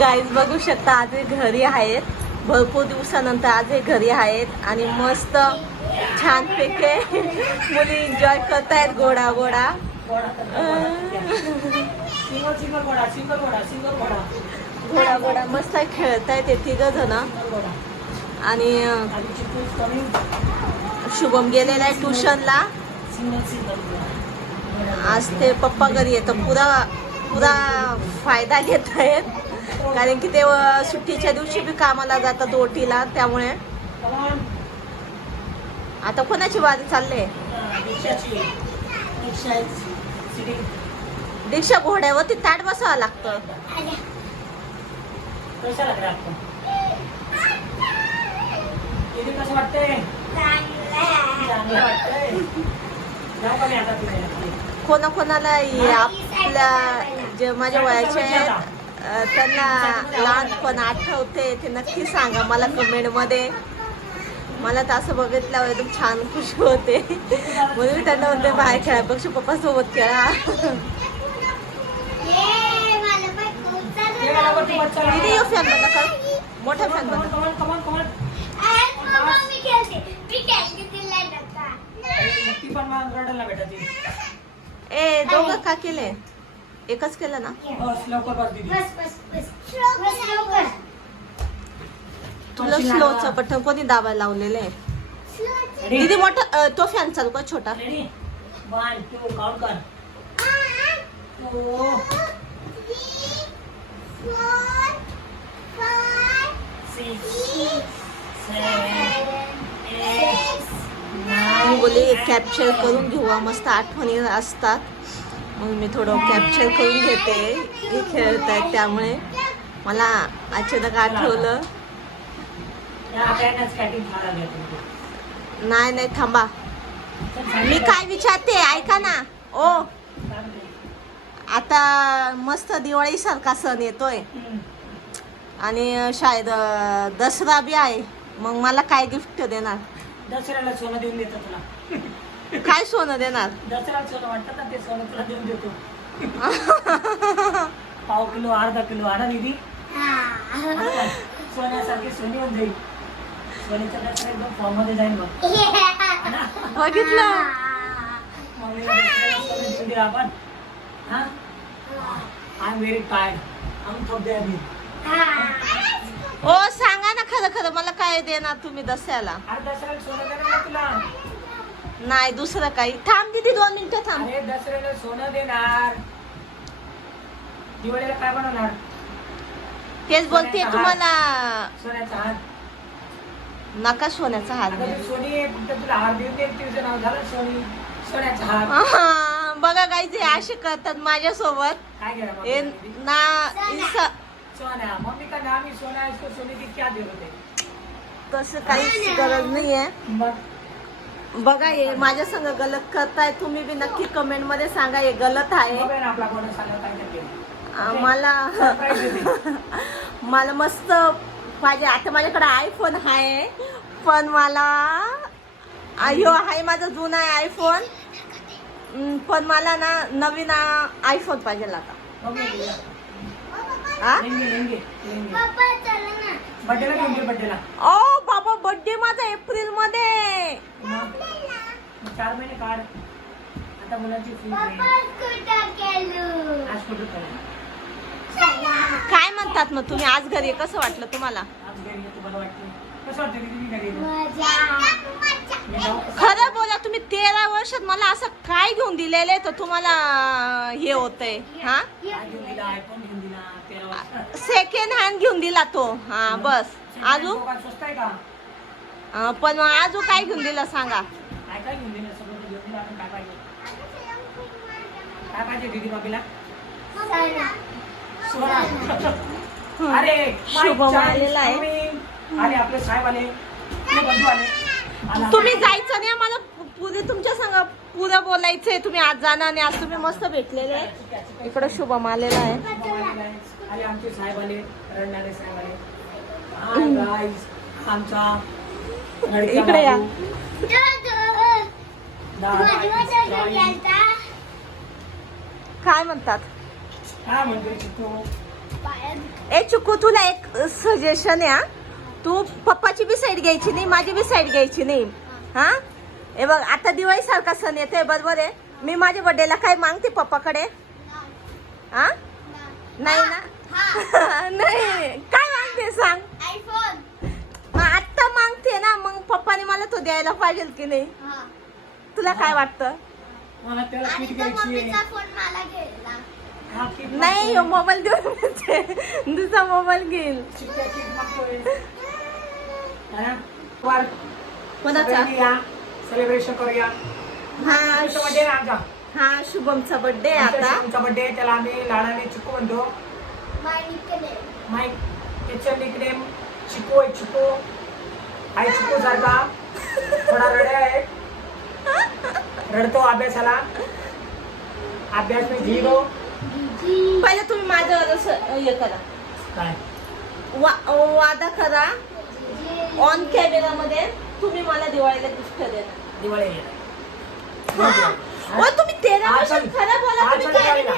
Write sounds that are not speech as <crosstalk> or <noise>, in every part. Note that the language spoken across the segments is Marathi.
गाईज बघू शकता आज हे घरी आहेत. भरपूर दिवसानंतर आज हे घरी आहेत आणि मस्त छानपैकी मुली एन्जॉय करतायत गोडा गोडा. घोडा घोडा मस्त खेळतायत ते तिघ जण. आणि शुभम गेलेला आहे ट्युशनला आज ते पप्पा घरी येतं. पुरा पुरा फायदा घेत आहेत. कारण की ते सुट्टीच्या दिवशी बी कामाला जातात ओटीला त्यामुळे. आता कोणाची वारी चालले दीक्षा घोड्यावरती ताट बसावं लागतं. कसं वाटतंय कोणाकोणाला आपल्या जे माझ्या वयाचे त्यांना लहानपण आठवते ते नक्की सांगा मला कमेंटमध्ये. मला तर असं बघितल्यावर एकदम छान खुशी होते. म्हणून मी त्यांना म्हणते बाहेर खेळापेक्षा पप्पा सोबत खेळा. फॅन मोठा फॅन कमान बंद कमान कमान कमान ती भेटायची ए दोघं का केले? एकच केलं ना? बस लवकर बस दीदी. तुला स्लोचं बटन कोणी दाबायला लावलेलं आहे? रेडी दीदी मोठा अं, तो फॅन चालू का छोटा. रेडी वन टू काउंट कर. टू सिक्स सेवन बोलले कॅप्चर करून घेऊ मस्त आठवणी असतात. मग मी थोडं कॅप्चर करून घेते. हे खेळत आहेत त्यामुळे मला अचानक आठवलं. नाही नाही थांबा. मी काय विचारते ऐका ना. ओ आता मस्त दिवाळी सारखा सण येतोय. आणि शायद दसरा बी आहे. मग मला काय गिफ्ट देणार? दसऱ्याला सोनं देऊन देतो तुला. काय सोनं देणार? दसऱ्याला सोनं वाटतं ना ते सोनं तुला देऊन देतो. <laughs> पाव किलो अर्धा किलो आणा दीदी सोन्यासारखी सोनी होऊन जाईल. सोनीचा दसरा एकदम फॉर्ममध्ये जाईल <laughs> मग बघितलं मम्मीला दसऱ्याला सोनं देऊन देऊ आपण. हा? आय एम व्हेरी टायर्ड खूप द्या आधी ओ खरं खरं मला काय देणार तुम्ही दसऱ्याला? अरे दसऱ्याला सोनं देणार ना तुला. नाही दुसरं काही. थांब दिदी दोन मिनिटं थांब. अरे दसऱ्याला सोनं देणार. दिवाळीला काय बनवणार? तेच बोलते तुम्हाला. सोन्याचा हार. नका सोन्याचा हार आता द्या. तू सोनी आहे, फक्त तुला हार तुझं नाव झालं सोनी. सोन्याचा हार. आहा, बघा काही ते असे करतात माझ्यासोबत. काय हे? ना इसा- सोन्या. मम्मी का नाम ही सोना है इसको सोने की क्या जरूरत है तसं काहीच गरज नाहीये. बघा हे माझ्या संग गलत करताय तुम्ही बी नक्की कमेंटमध्ये सांगा हे गलत आहे. बघा ना आपला कोणा सांगा काय करते आ, मला. <laughs> मला मस्त पाहिजे. आता माझ्याकडे आयफोन आहे पण मला अयो आहे माझा जुना आहे आयफोन पण मला ना नवीन आयफोन पाहिजे आता. ओ बाबा बर्थडे माझा एप्रिलमध्ये चार महिने काढ. आता मुलांची काय म्हणतात मग तुम्ही? आज घरी कसं वाटलं तुम्हाला? आज कसं वाटतं घरी कसं? खरं बोला तुम्ही तेरा वर्षात मला असं काय घेऊन दिलेलं आहे तर तुम्हाला हे होतंय हा? काय घेऊन दिला? आयफोन घेऊन दिला तेरा वर्षात? सेकंड हँड घेऊन दिला तो. हा बस. स्वस्त आहे का? अं, पण मग अजून काय घेऊन दिलं सांगा. काय काय घेऊन दिलं? सगळं घेऊन दिलं. आपण काय पाहिजे? काय पाहिजे दीदी बाबीला? सोना अरे शुभम आलेला आहे. आले आपले साहेब आले आपले बंधू आले. तुम्ही जायचं नाही मला पुरे तुमच्या संग पुरं बोलायचंय तुम्ही आज जाणार नाही आज तुम्ही मस्त भेटलेले आहे इकडे शुभम आलेला आहे आले आमचे साहेब आले रडणारे साहेब आले. आमचा इकडे या. काय म्हणतात ए चुकू तुला एक सजेशन आहे. तू पप्पाची बी साईड घ्यायची नाही माझी बी साईड घ्यायची नाही. हा? हे बघ आता दिवाळी सारखा सण येते बरोबर आहे? मी माझ्या बर्थडेला काय मागते पप्पाकडे? हा? नाही ना? <laughs> नाही. काय मागते सांग? मग आत्ता मागते ना मग पप्पाने मला तो द्यायला पाहिजे की नाही? तुला काय वाटतं. हा, नाही. मोबाईल देऊन. दुसरा <laughs> मोबाईल घेईल. सेलिब्रेशन करूया. हा बर्थडे ना आमचा हा शुभमचा बर्थडे आता. तुमचा बर्थडे त्याला आम्ही लाडाने चिकू म्हणतो. माईक त्याचं निकनेम चिकू आहे चिकू. आहे चिकू सारखा. थोडा रड्या आहे. रडतो अभ्यासाला. अभ्यास में झिरो पहिले तुम्ही माझं असं हे करा. काय? वा- वादा करा. ऑन कॅमेरा मध्ये तुम्ही मला दिवाळीला गिफ्ट देणार दिवाळी. ओ तुम्ही तेरा हा, वर्षात चल. खरं बोला हा, तुम्ही चल, तेरा- दिवाळीला.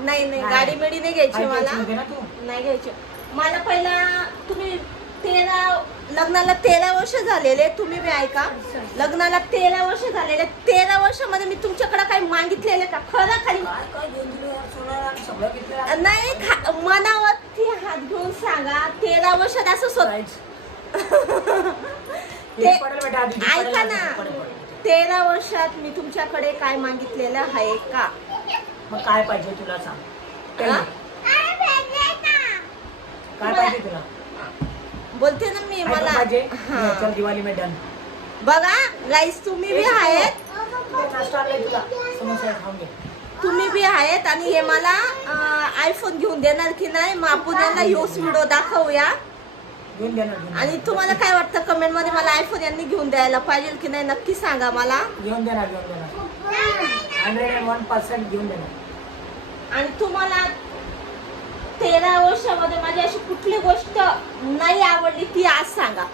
नाही नाही नाही. गाडी मिडी नाही घ्यायची मला घ्यायचं होते ना तू नाही घ्यायची मला पहिला तुम्ही तेरा लग्नाला तेरा वर्ष झालेले तुम्ही बी ऐका. लग्नाला तेरा वर्ष झालेले तेरा वर्षामध्ये मी तुमच्याकडे काही मागितलेले का? खरं खाली नाही खा- मनावरती हात घेऊन सांगा. तेरा वर्षात असं स्वतः. <laughs> ते- ऐका ना. तेरा वर्षात मी तुमच्याकडे काय मागितलेलं आहे का? मग काय पाहिजे तुला सांग. काय पाहिजे तुला? बोलते ना मी मला. चल दिवाळी में डन बघा गाईस तुम्ही बी आहेत. तुम्ही बी आहेत आणि हे मला आयफोन घेऊन देणार की नाही मग आपण यांना ह्योच व्हिडिओ दाखवूया. घेऊन देणार घेऊन आणि. तुम्हाला काय वाटतं कमेंटमध्ये मला आयफोन यांनी घेऊन द्यायला पाहिजे की नाही नक्की सांगा मला. घेऊन देणार घेऊन देणार हंड्रेड अँड वन पर्सेंट घेऊन देणार आणि तुम्हाला तेरा वर्षामध्ये माझी अशी कुठली गोष्ट नाही आवडली ती आज सांगा.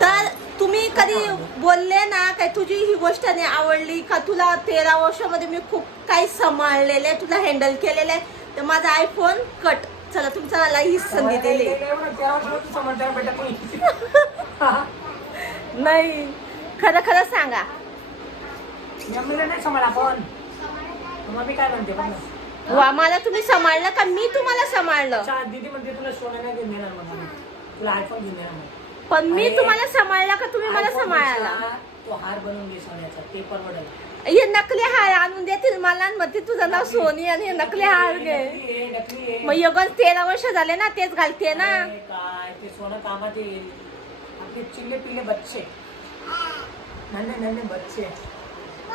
तर तुम्ही कधी बोलले ना काय तुझी ही गोष्ट नाही आवडली का तुला तेरा वर्षामध्ये मी खूप काही सांभाळलेलं आहे तुला हँडल केलेलं आहे तर माझा आयफोन कट चला तुमचा ही संधी दिली. <laughs> नाही खरं खरं सांगा. मम्मी काय म्हणते पण वा मला तुम्ही सांभाळलं का? मी तुम्हाला सांभाळलं. दीदी म्हणते तुला सोनं नाही घेऊन देणार आम्ही. तुला आयफोन घेऊन देणार पण मी अरे, तुम्हाला सांभाळलं का? तुम्ही मला iPhone सांभाळायला पेक्षा तो हार बनवून घे सोन्याचा ते परवडेल हे नकली हार आणून देतील मला आणि म्हणते तुझं नाव सोनी आणि हे नकली हार घे. नकली आहे, नकली आहे. मग योगन तेरा वर्ष झाले ना तेच घालते ना. अरे काय? ते सोनं कामात येईल. आपले चिल्ले पिल्ले बच्चे. नन्हे नन्हे बच्चे.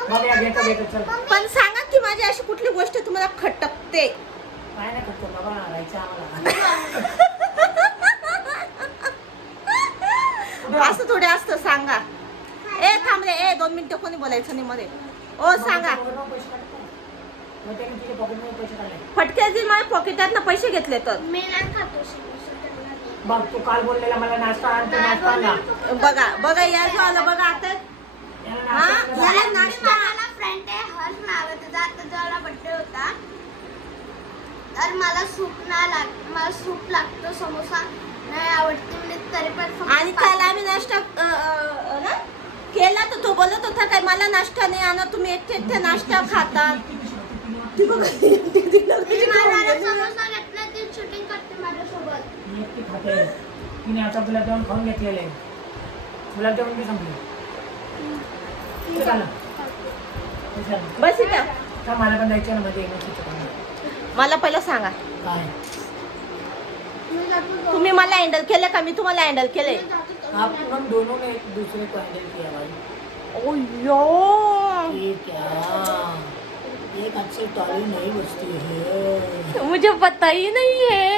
मग या घेतो घेतो चल. पण सांगा की माझी अशी कुठली गोष्ट तुम्हाला खटकते? काय नाही करतो बाबा राहायचं आम्हाला. <laughs> असं थोडे असतं सांगा. ए थांब रे ए दोन मिनिटं कोणी बोलायचं नाही मध्ये. ओ सांगा. फटक्याचे माझ्या पॉकेटात पैसे घेतले तर? बघ तू काल बोललेला मला नाश्ता बघा बघा या जो आलं बघा आता. होता तर मला सूप नाही लाग मला सूप लागतो समोसा नाही आवडते म्हणजे तरी पण आणि काल आम्ही नाश्ता ना केला तर तो बोलत होता काय मला नाश्ता नाही आणा तुम्ही एकटे एकटे नाश्ता खाता. ती बघा. समोसा घेतला ती शूटिंग करते माझ्यासोबत. मी एकटी खाते. तिने आता गुलाबजामुन खाऊन घेतलेले. गुलाबजामुन बी संपले. बस इथं. मला पण जायचं ना? मध्ये एकमेकीचं मला पहिलं सांगा. काय? तुम्ही मला हँडल केलं का? मी तुम्हाला हँडल केलंय. मी जातो दोन- आप हम दोनों ने एक दूसरे को हैंडल किया भाई? ओयो ये क्या एक अच्छी टॉली नहीं बचती है. मुझे पता ही. नहीं है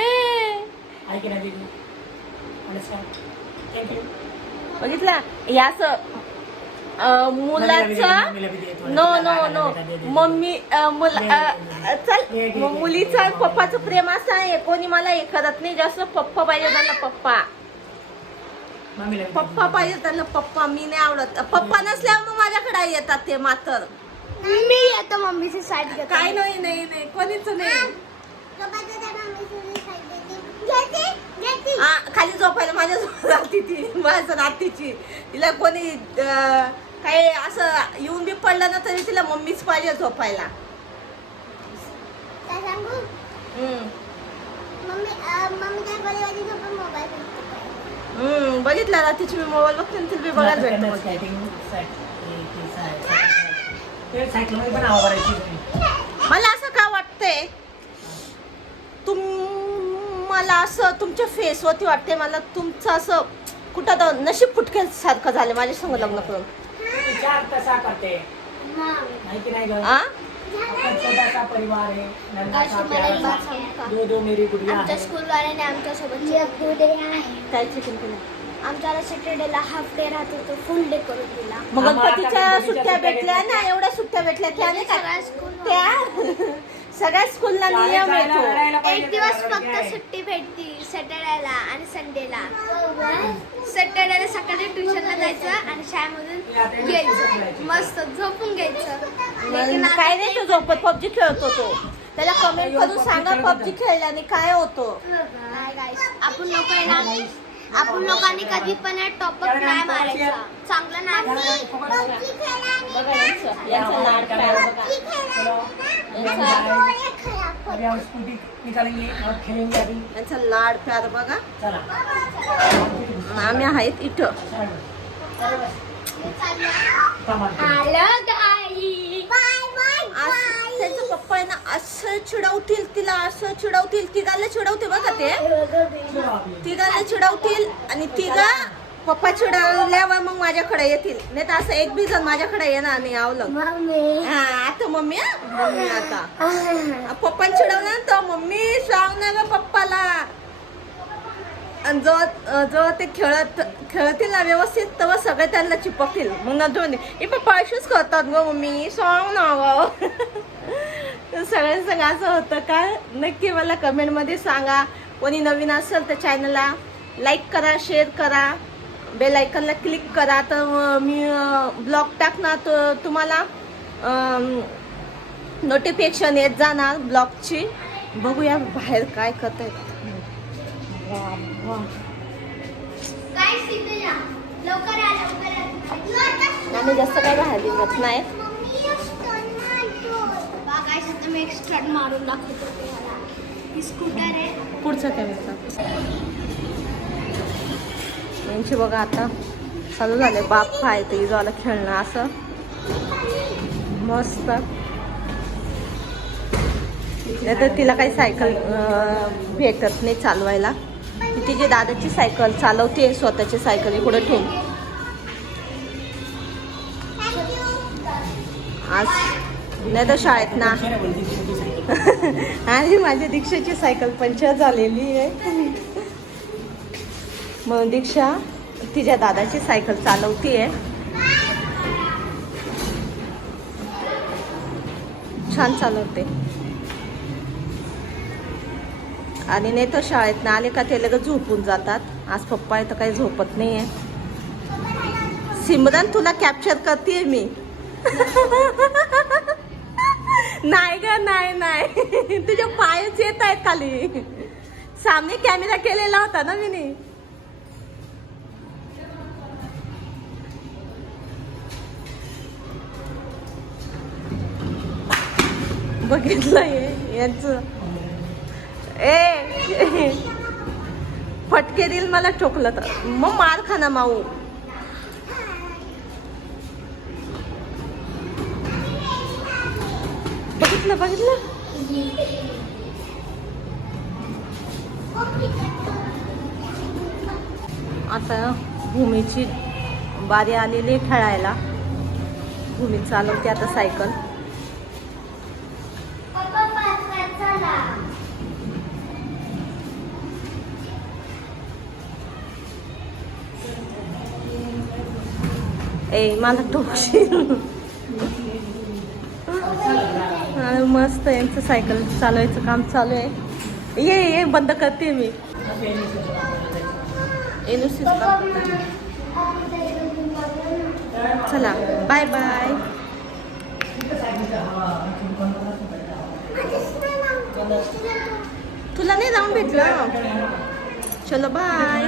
बघितला? हे असं मुलाचं नो नो नो. मम्मी मुला चल. मुलीचं पप्पाचं प्रेम असं आहे. कोणी मला हे करत नाही जास्त पप्पा पाहिजे त्यांना पप्पा. पप्पा पाहिजे त्यांना पप्पा. मी नाही आवडत. पप्पा नसल्यावर मग माझ्याकडे येतात ते मातर मी येतो मम्मीची साईड घेतो. काय नाही नाही नाही. कोणीच नाही. खाली झोपायला माझ्या <laughs> झोप राहते ती माझ्या नातीची. तिला कोणी काही असं येऊन बी पडलं ना तरी तिला मम्मीच पाहिजे झोपायला. हम्म. बघितलं ना तिची मी मोबाईल बघते ना तिला बी बघायला भेटतो. मला असं का वाटतंय तुम मला असं तुमच्या फेसवरती वाटते मला तुमचं असं कुठं तर नशीब फुटक्यासारखं झालं माझ्या संग लग्न करून. विचार कसा करते? माहिती नाही ग. आ? आपला छोटासा परिवार है सा प्यारा सा? दो दो मेरी गुड़िया आमच्या है. स्कूलवाल्याने आमच्यासोबत आमच्याला सॅटर्डेला हाफ डे राहतो तो फुल डे करून दिला. मग आम्हाला आता गणपतीच्या सुट्ट्या भेटल्या. ना एवढ्या सुट्ट्या भेटल्या त्याने त्या. सगळ्या स्कूलला नियम येतो. एक दिवस फक्त. सुट्टी भेटती सॅटर्डेला आणि संडेला. सॅटर्डेला सकाळी ट्युशनला जायचं आणि शाळेमधून घ्यायचं मस्त झोपून घ्यायचं. काय नाही तो झोपत. पबजी खेळतो तो. त्याला कमेंट करून सांगा पबजी खेळल्याने काय होतं? guys, आपण लोक आहे ना आपण लोकांनी कधी पण टॉपअप नाही मारायचा. चांगलं नाही बघा यांचं लाड प्यार बघा. चला. आम्ही आहेत इथं. टमाटर हॅलो गाई. असं- त्यांचं पप्पा आहे ना असं चिडवतील तिला असं चिडवतील तिघाला चिडवते बघा ते. तिघाला चिडवतील आणि तिघा पप्पा चिडवल्यावर मग माझ्याकडे येतील. नाही तर असं एक बी जण माझ्याकडे येणार नाही आवलं. हा आता मम्मी हा? मम्मी आता. पप्पा चिडवलं तर मम्मी सांग ना ग पप्पाला. आणि जेव्हा जेव्हा ते खेळत खेळतील ना व्यवस्थित तेव्हा सगळे त्यांना चिपकतील. मग नंतर हे पप्पा अशीच करतात ग मम्मी सॉंग ना ग. <laughs> सगळ्यांचं असं होतं. का नक्की मला कमेंटमध्ये सांगा. कोणी नवीन असेल तर चॅनलला लाईक करा शेअर करा. बेल आयकनला क्लिक करा. तर मी ब्लॉग टाकणार तर तुम्हाला. नोटिफिकेशन येत जाणार ब्लॉगची बघूया बाहेर काय करतायत. आम्ही जास्त काय बाहेर निघत नाही. मारून दाखवतो स्कूटर आहे. पुढचा कॅमेरा यांची बघा आता. चालू झाले. बाप आहे ते इजवाला खेळणं असं. मस्त. नाही तर तिला काही सायकल भेटत नाही चालवायला. ती तिची दादाची सायकल चालवते स्वतःची सायकल इकडे ठेवून. आज नाही तर शाळेत ना. <laughs> आणि माझ्या दीक्षेची सायकल पंचर झालेली आहे. म्हणून दीक्षा तिच्या दादाची सायकल चालवतीये. छान चालवते. आणि नाही तर शाळेत ना आले का ते लगेच झोपून जातात. आज पप्पा आहे तर काही झोपत नाहीये. सिमरन तुला कॅप्चर करते मी. नाही ग नाही नाही. तुझे पायच येत आहेत खाली. सामने कॅमेरा केलेला होता ना मी बघितलं हे यांचं. ए फटके देईल मला ठोकलं तर. मग मार खाना माऊ. बघितलं बघितलं? आता भूमीची बारी आलेली खेळायला भूमी चालवते आता सायकल. ए मला ठोकशील आणि मस्त यांचं सायकल चालवायचं काम चालू आहे ये ये बंद करते मी एनुसीच का? चला बाय बाय तुला नाही जाऊन भेटलं चलो बाय